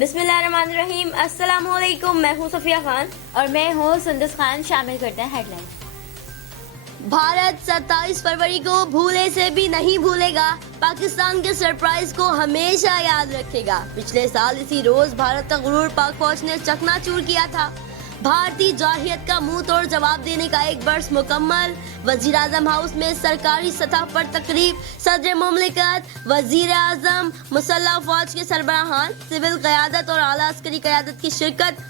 بسم اللہ الرحمن الرحیم. السلام علیکم. میں ہوں صفیہ خان اور میں ہوں سندس خان. شامل کرتے ہیں ہیڈ لائنز. بھارت 27 فروری کو بھولے سے بھی نہیں بھولے گا. پاکستان کے سرپرائز کو ہمیشہ یاد رکھے گا. پچھلے سال اسی روز بھارت کا غرور پاک فوج نے چکنا چور کیا تھا. بھارتی جارحیت کا منہ توڑ جواب دینے کا ایک برس مکمل. وزیر اعظم ہاؤس میں سرکاری سطح پر تقریب. صدر مملکت، وزیر اعظم، مسلح افواج کے سربراہان، سول قیادت اور اعلیٰ عسکری قیادت کی شرکت.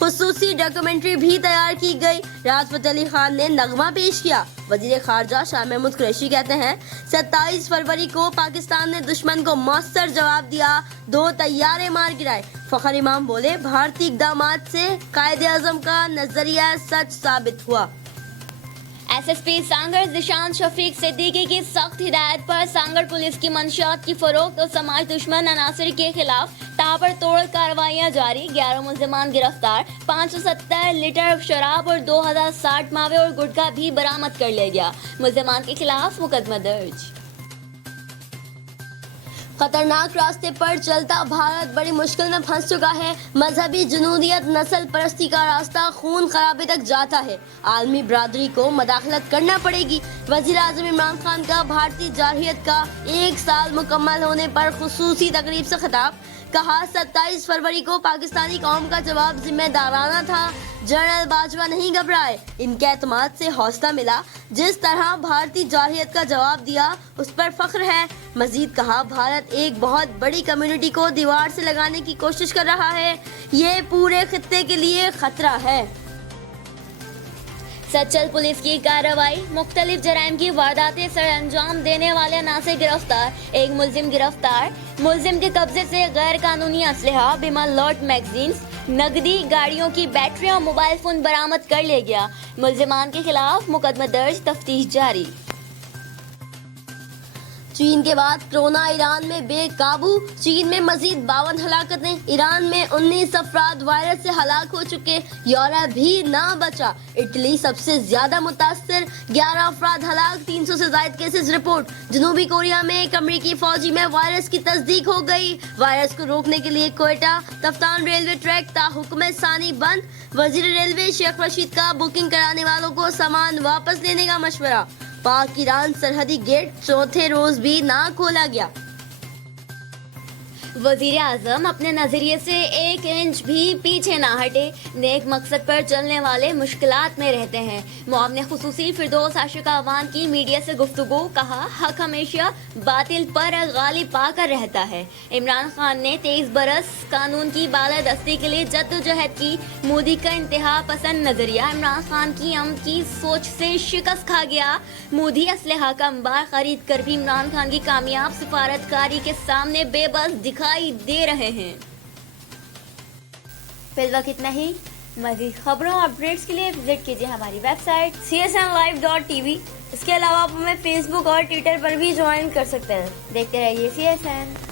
خصوصی ڈاکومنٹری بھی تیار کی گئی. راحت فتح علی خان نے نغمہ پیش کیا. وزیر خارجہ شاہ محمود قریشی کہتے ہیں 27 فروری کو پاکستان نے دشمن کو مؤثر جواب دیا، 2 طیارے مار گرائے. فخر امام بولے بھارتی اقدامات سے قائد اعظم کا نظریہ سچ ثابت ہوا. ایس ایس پی سانگر ذیشان شفیق صدیقی کی سخت ہدایت پر سانگر پولیس کی منشیات کی فروخت اور سماج دشمن عناصر کے خلاف تابڑ توڑ کارروائیاں جاری. 11 ملزمان گرفتار. 570 لیٹر شراب اور 2060 ماوے اور گٹکا بھی برآمد کر لیا گیا. ملزمان کے خلاف مقدمہ درج. خطرناک راستے پر چلتا بھارت بڑی مشکل میں پھنس چکا ہے. مذہبی جنودیت، نسل پرستی کا راستہ خون خرابے تک جاتا ہے. عالمی برادری کو مداخلت کرنا پڑے گی. وزیر اعظم عمران خان کا بھارتی جارحیت کا 1 سال مکمل ہونے پر خصوصی تقریب سے خطاب. کہا 27 فروری کو پاکستانی قوم کا جواب ذمہ دارانہ تھا. جنرل باجوہ نہیں گھبرائے. ان کے اعتماد سے حوصلہ ملا. جس طرح بھارتی جارحیت کا جواب دیا اس پر فخر ہے. مزید کہا بھارت ایک بہت بڑی کمیونٹی کو دیوار سے لگانے کی کوشش کر رہا ہے. یہ پورے خطے کے لیے خطرہ ہے. سچل پولیس کی کارروائی. مختلف جرائم کی وارداتیں سر انجام دینے والے عناصر گرفتار. 1 ملزم گرفتار. ملزم کے قبضے سے غیر قانونی اسلحہ، بیمہ لاٹ میگزینز، نقدی، گاڑیوں کی بیٹریاں اور موبائل فون برآمد کر لیا گیا. ملزمان کے خلاف مقدمہ درج. تفتیش جاری. چین کے بعد کرونا ایران میں بے قابو. چین میں مزید 52 ہلاکتیں. ایران میں 19 افراد وائرس سے ہلاک ہو چکے. یورپ بھی نہ بچا. اٹلی سب سے زیادہ متاثر. 11 افراد ہلاک. 300 سے زائد کیسز رپورٹ. جنوبی کوریا میں ایک امریکی فوجی میں وائرس کی تصدیق ہو گئی. وائرس کو روکنے کے لیے کوئٹہ تفتان ریلوے ٹریک تا حکم ثانی بند. وزیر ریلوے شیخ رشید کا بکنگ کرانے والوں کو سامان واپس لینے کا مشورہ. پاک ایران سرحدی گیٹ چوتھے روز بھی نہ کھولا گیا. وزیر اعظم اپنے نظریے سے 1 انچ بھی پیچھے نہ ہٹے. نیک مقصد پر چلنے والے مشکلات میں رہتے ہیں. معاون خصوصی فردوس عاشق اعوان کی میڈیا سے گفتگو. کہا حق ہمیشہ باطل پر غالب پا کر رہتا ہے. عمران خان نے 23 برس قانون کی بالادستی کے لیے جدوجہد کی. مودی کا انتہا پسند نظریہ عمران خان کی امن کی سوچ سے شکست کھا گیا. مودی اسلحہ کا انبار خرید کر بھی عمران خان کی کامیاب سفارتکاری کے سامنے بے بس دکھائی دے رہے ہیں. فی الوقت اتنا ہی. مزید خبروں اور اپڈیٹس کے لیے وزٹ کیجیے ہماری ویب سائٹ csnlive.tv. اس کے علاوہ آپ ہمیں فیس بک اور ٹویٹر پر بھی جوائن کر سکتے ہیں. دیکھتے رہیے CSN.